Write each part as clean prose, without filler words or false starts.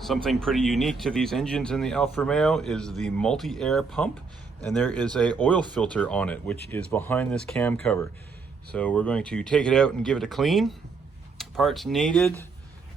Something pretty unique to these engines in the Alfa Romeo is the MultiAir pump, and there is a oil filter on it, which is behind this cam cover. So we're going to take it out and give it a clean. Parts needed,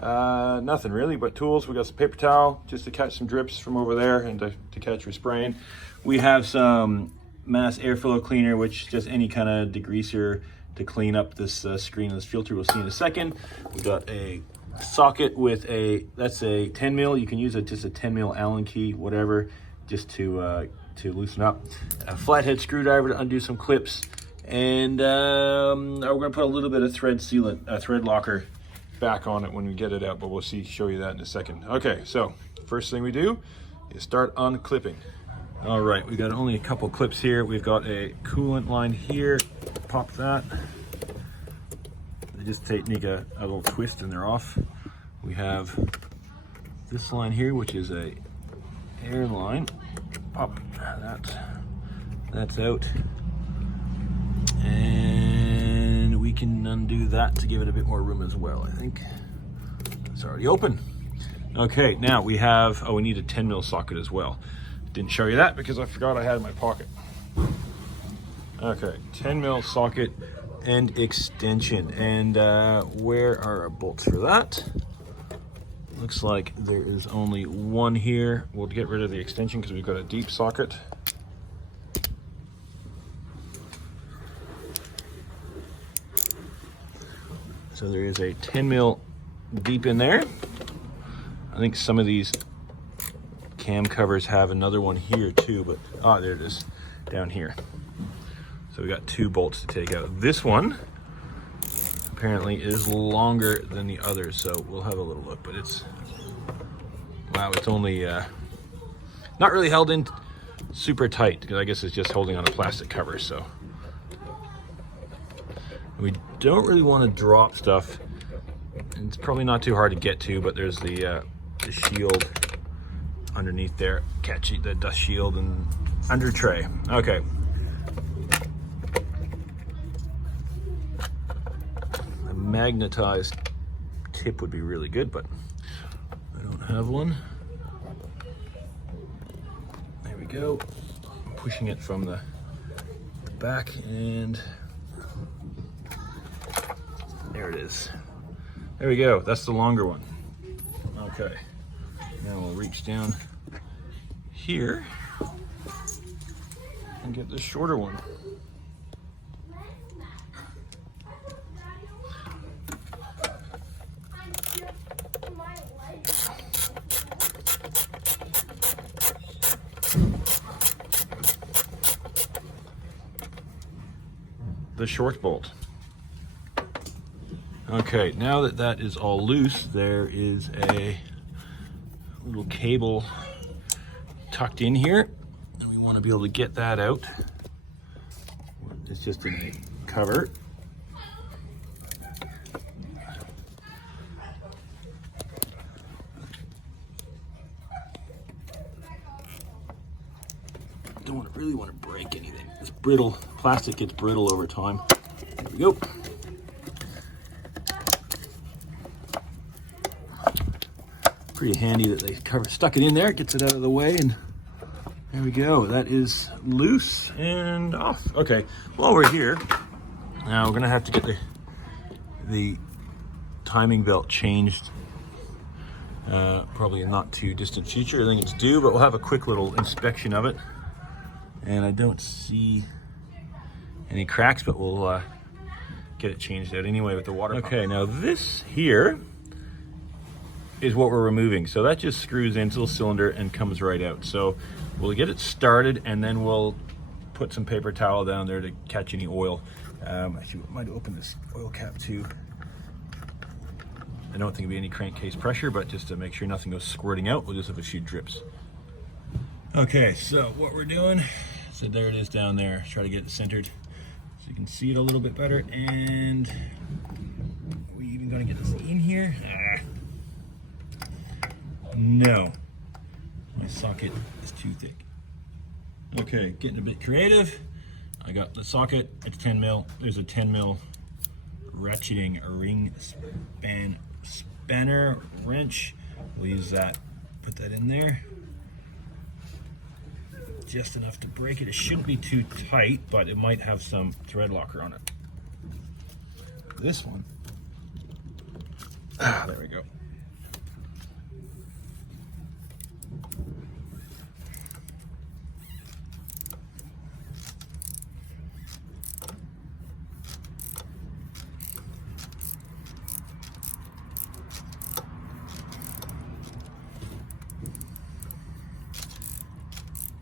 nothing really but tools. We got some paper towel just to catch some drips from over there and to catch for spraying. We have some mass airflow cleaner, which just any kind of degreaser to clean up this screen of this filter. We'll see in a second. We got a socket with that's a 10 mil. You can use just a 10 mil Allen key, whatever, just to loosen up. A flathead screwdriver to undo some clips, and we're gonna put a little bit of thread sealant, thread locker back on it when we get it out, but we'll show you that in a second. Okay, so first thing we do is start unclipping. All right, we got only a couple clips here. We've got a coolant line here. Pop that. They just make a little twist and they're off. We have this line here, which is a air line. Pop that's out. And we can undo that to give it a bit more room as well, I think. It's already open. Okay, now we have, we need a 10 mil socket as well. Didn't show you that because I forgot I had it in my pocket. Okay, 10 mil socket and extension. And where are our bolts for that? Looks like there is only one here. We'll get rid of the extension because we've got a deep socket. So there is a 10 mil deep in there. I think some of these cam covers have another one here too, but there it is down here. So we got two bolts to take out. This one apparently is longer than the others, so we'll have a little look, but it's only not really held in super tight, because I guess it's just holding on a plastic cover. So we don't really want to drop stuff, and it's probably not too hard to get to, but there's the shield underneath there, catch the dust shield and under tray. Okay. A magnetized tip would be really good, but I don't have one. There we go. I'm pushing it from the back, and there it is. There we go. That's the longer one. Okay. Now we'll reach down here and get the shorter one. The short bolt. Okay, now that that is all loose, there is a little cable tucked in here, and we want to be able to get that out. It's just in a cover. Don't really want to break anything. It's brittle. Plastic gets brittle over time. There we go. Pretty handy that they stuck it in there, gets it out of the way, and there we go. That is loose and off. Okay, while we're here, now we're gonna have to get the timing belt changed. Probably a not too distant future. I think it's due, but we'll have a quick little inspection of it. And I don't see any cracks, but we'll get it changed out anyway with the water pump. Okay, now this here is what we're removing. So that just screws into the cylinder and comes right out. So we'll get it started, and then we'll put some paper towel down there to catch any oil. Actually, I might open this oil cap too. I don't think there'll be any crankcase pressure, but just to make sure nothing goes squirting out, we'll just have a few drips. Okay, so what we're doing, so there it is down there. Try to get it centered so you can see it a little bit better. And are we even gonna get this in here? No, my socket is too thick. Okay, getting a bit creative. I got the socket, it's 10 mil. There's a 10 mil ratcheting ring spanner wrench. We'll use that Put that in there. Just enough to break it. It shouldn't be too tight, but it might have some thread locker on it. This one, there we go.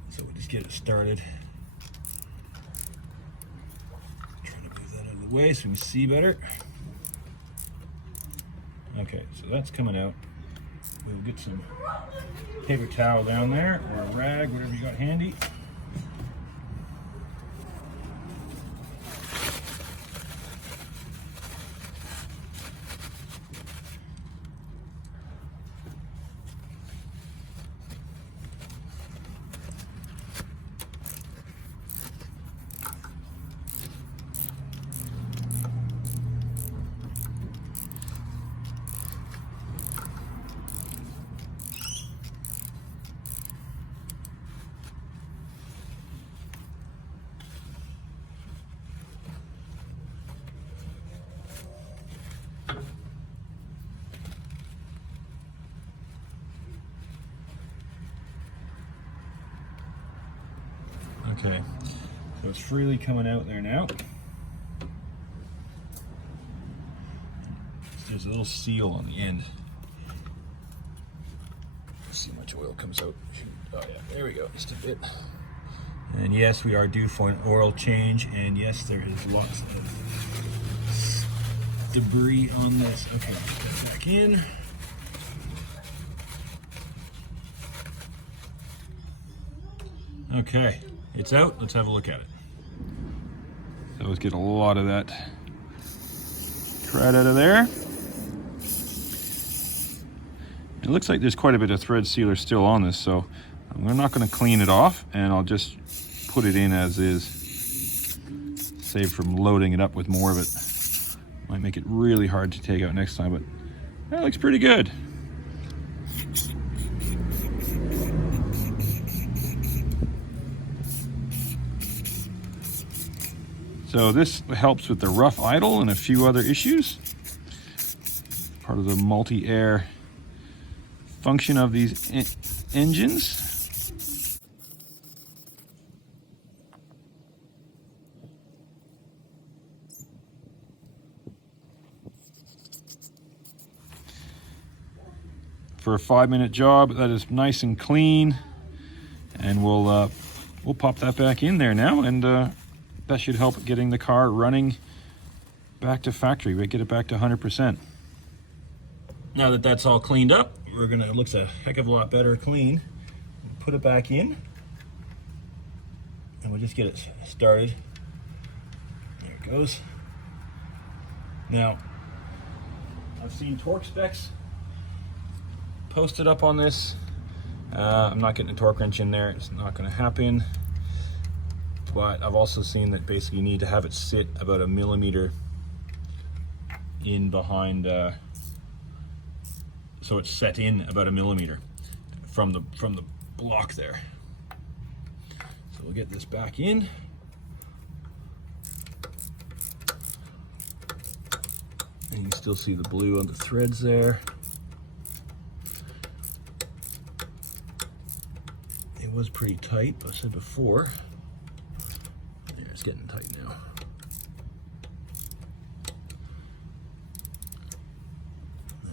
So we'll just get it started. Trying to move that out of the way so we can see better. Okay, so that's coming out. We'll get some paper towel down there, or a rag, whatever you got handy. Okay, so it's freely coming out there now. There's a little seal on the end. Let's see how much oil comes out. Oh yeah, there we go, just a bit. And yes, we are due for an oil change, and yes, there is lots of debris on this. Okay, put that back in. Okay, it's out. Let's have a look at it. So let's get a lot of that crud out of there. It looks like there's quite a bit of thread sealer still on this, so I'm not going to clean it off, and I'll just put it in as is, save from loading it up with more of it. Might make it really hard to take out next time, but that looks pretty good. So this helps with the rough idle and a few other issues. Part of the MultiAir function of these engines. For a 5-minute job, that is nice and clean, and we'll pop that back in there now, and that should help getting the car running back to factory. We get it back to 100%. Now that that's all cleaned up, it looks a heck of a lot better clean. Put it back in, and we'll just get it started. There it goes. Now, I've seen torque specs posted up on this. I'm not getting a torque wrench in there. It's not going to happen. But I've also seen that basically you need to have it sit about 1 millimeter in behind, so it's set in about 1 millimeter from the block there. So we'll get this back in. And you can still see the blue on the threads there. It was pretty tight, but I said before. It's getting tight now.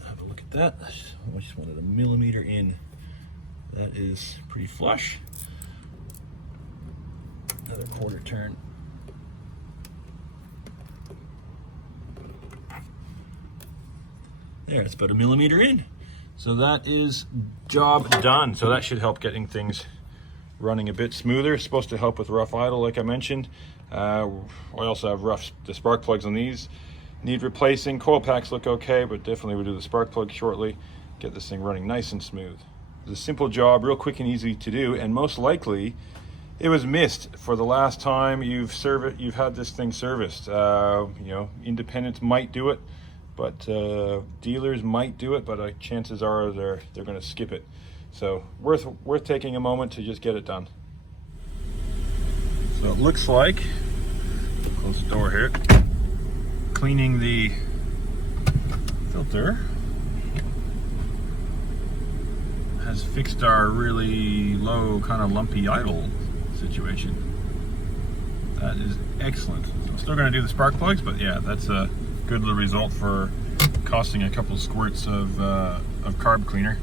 Have a look at that. I just wanted 1 millimeter in. That is pretty flush. Another quarter turn. There, it's about 1 millimeter in. So that is job done. So that should help getting things running a bit smoother. It's supposed to help with rough idle, like I mentioned. I also have the spark plugs on these. Need replacing. Coil packs look okay, but definitely we'll do the spark plug shortly. Get this thing running nice and smooth. It's a simple job, real quick and easy to do, and most likely it was missed for the last time you've had this thing serviced. You know, independents might do it, but dealers might do it, but chances are they're going to skip it. So worth taking a moment to just get it done. So it looks like, close the door here, cleaning the filter has fixed our really low kind of lumpy idle situation. That is excellent. I'm still going to do the spark plugs, but yeah, that's a good little result for costing a couple squirts of carb cleaner.